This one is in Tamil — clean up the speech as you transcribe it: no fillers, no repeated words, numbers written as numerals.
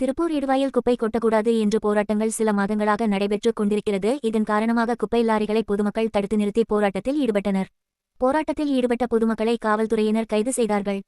திருப்பூர் இடுவாயில் குப்பை கொட்டக்கூடாது என்று போராட்டங்கள் சில மாதங்களாக நடைபெற்றுக் கொண்டிருக்கிறது. இதன் காரணமாக குப்பை லாரிகளை பொதுமக்கள் தடுத்து நிறுத்தி போராட்டத்தில் ஈடுபட்டனர். போராட்டத்தில் ஈடுபட்ட பொதுமக்களை காவல்துறையினர் கைது செய்தார்கள்.